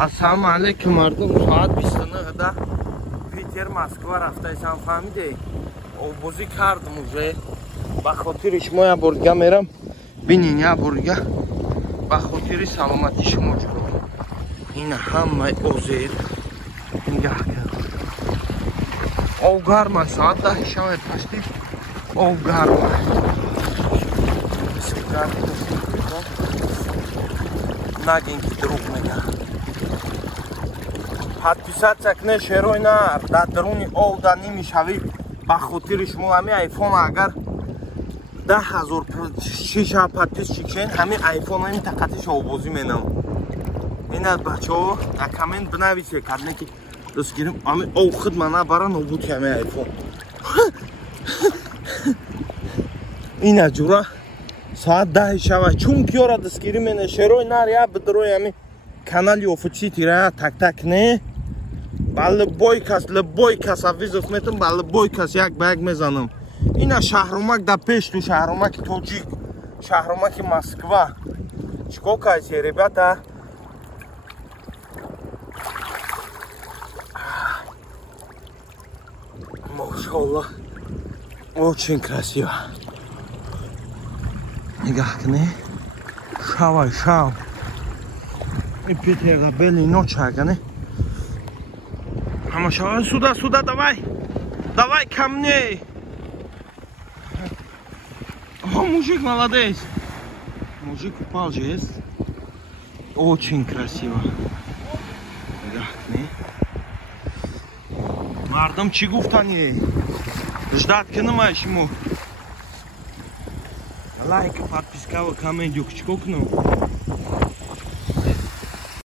Ассалому алейкум мардум. Соат 29 Питер, Москва рафтаисам фаҳмидӣ. Овозӣ кардам уже. Ба хотири шумо я борга мерам. Бинин я борга. Ба хотири саломати шумо ҷуро. Ина ҳамаи озер. Нигоҳ кунед. Ов гарма, соат 10 шавад пашти. Ов гарма. Нагин ки дурӯғ мегӯям. Подписатсия кунед шерои нар. Дар даруни ов дар намешавӣ. Ба хотири шумо ҳамин айфон агар 10,000 подпис чикшен, ҳамин айфон ҳамин тақатиш овозӣ менам. Ина бачаҳо на коммент бинависед кадне ки дастгирим ҳамин ов хидма набара нобуд ҳамин айфон. Ина ҷура соат 10 шава чун киёра дастгирӣ мене шерои нар я бидрои ҳамин канали официтира так не. Ба любой кас авизов метам, ба любой кас як ба як мезанам. Ина шаҳрумак да пешту, шаҳрумаки тоҷик, шаҳрумаки Москва. Чико кайсе, ребята? Машаллах. Очень красиво. Нигоҳ кунед. Шавай, шав. И Питер да бели ночага, не? Ама шавай, сюда, давай. Давай ко мне. О, мужик молодец. Мужик упал же есть. Очень красиво. Мардам чи гуфтани? Ждать кунамай шумо. Лайк, подписка ва коммент чико кунам.